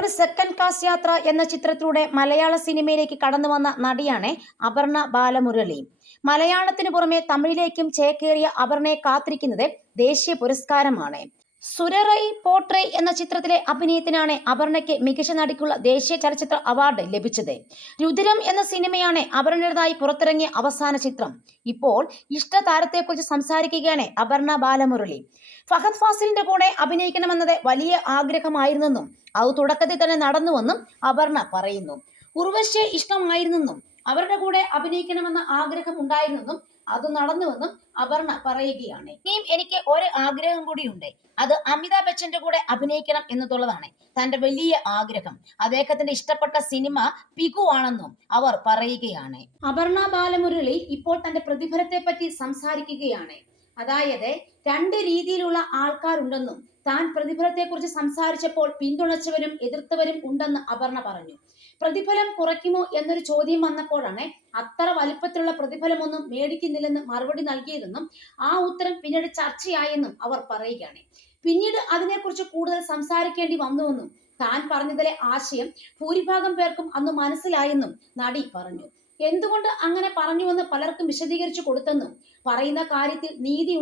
ഒരു second class യാത്ര എന്ന ചിത്രത്തിലൂടെ മലയാള സിനിമയിലേക്ക് കടന്നു വന്ന നടിയാണ് അപർണ ബാലമുരളി. മലയാളത്തിന് പുറമെ തമിഴിലേക്കും ചേക്കേറിയ അപർണയെ കാത്തിരിക്കുന്നത് ദേശീയ പുരസ്കാരമാണ്. സുരറൈ പോട്രേ എന്ന ചിത്രത്തിലെ അഭിനയത്തിനാണ് അപർണയ്ക്ക് മികച്ച നടിക്കുള്ള ദേശീയ ചലച്ചിത്ര അവാർഡ് ലഭിച്ചത്. രുതിരം എന്ന സിനിമയാണ് അപർണയുടേതായി പുറത്തിറങ്ങിയ അവസാന ചിത്രം. ഇപ്പോൾ ഇഷ്ടതാരത്തെക്കുറിച്ച് സംസാരിക്കുകയാണ് അപർണ ബാലമുരളി. ഫഹദ് ഫാസിലിന്റെ കൂടെ അഭിനയിക്കണമെന്നത് വലിയ ആഗ്രഹമായിരുന്നെന്നും അത് തുടക്കത്തിൽ തന്നെ നടന്നുവെന്നും അപർണ പറയുന്നു. ഉർവശിയെ ഇഷ്ടമായിരുന്നെന്നും അവരുടെ കൂടെ അഭിനയിക്കണമെന്ന ആഗ്രഹം ഉണ്ടായിരുന്നെന്നും അത് നടന്നുവെന്നും അപർണ പറയുകയാണ്. ഇനിയും എനിക്ക് ഒരു ആഗ്രഹം കൂടിയുണ്ട്, അത് അമിതാഭ് ബച്ചന്റെ കൂടെ അഭിനയിക്കണം എന്നുള്ളതാണ് തന്റെ വലിയ ആഗ്രഹം. അദ്ദേഹത്തിന്റെ ഇഷ്ടപ്പെട്ട സിനിമ പിഗു ആണെന്നും അവർ പറയുകയാണ്. അപർണ ബാലമുരളി ഇപ്പോൾ തന്റെ പ്രതിഫലത്തെ പറ്റി സംസാരിക്കുകയാണ്. അതായത് രണ്ട് രീതിയിലുള്ള ആൾക്കാരുണ്ടെന്നും താൻ പ്രതിഫലത്തെക്കുറിച്ച് സംസാരിച്ചപ്പോൾ പിന്തുണച്ചവരും എതിർത്തവരും ഉണ്ടെന്ന് അപർണ പറഞ്ഞു. പ്രതിഫലം കുറയ്ക്കുമോ എന്നൊരു ചോദ്യം വന്നപ്പോഴാണ് അത്ര വലിപ്പത്തിലുള്ള പ്രതിഫലമൊന്നും മേടിക്കുന്നില്ലെന്ന് മറുപടി നൽകിയതെന്നും ആ ഉത്തരം പിന്നീട് ചർച്ചയായെന്നും അവർ പറയുകയാണ്. പിന്നീട് അതിനെക്കുറിച്ച് കൂടുതൽ സംസാരിക്കേണ്ടി വന്നുവെന്നും താൻ പറഞ്ഞതിലെ ആശയം ഭൂരിഭാഗം പേർക്കും അന്ന് മനസ്സിലായെന്നും നടി പറഞ്ഞു. എന്തുകൊണ്ട് അങ്ങനെ പറഞ്ഞുവെന്ന് പലർക്കും വിശദീകരിച്ചു കൊടുത്തെന്നും പറയുന്ന കാര്യത്തിൽ നീതി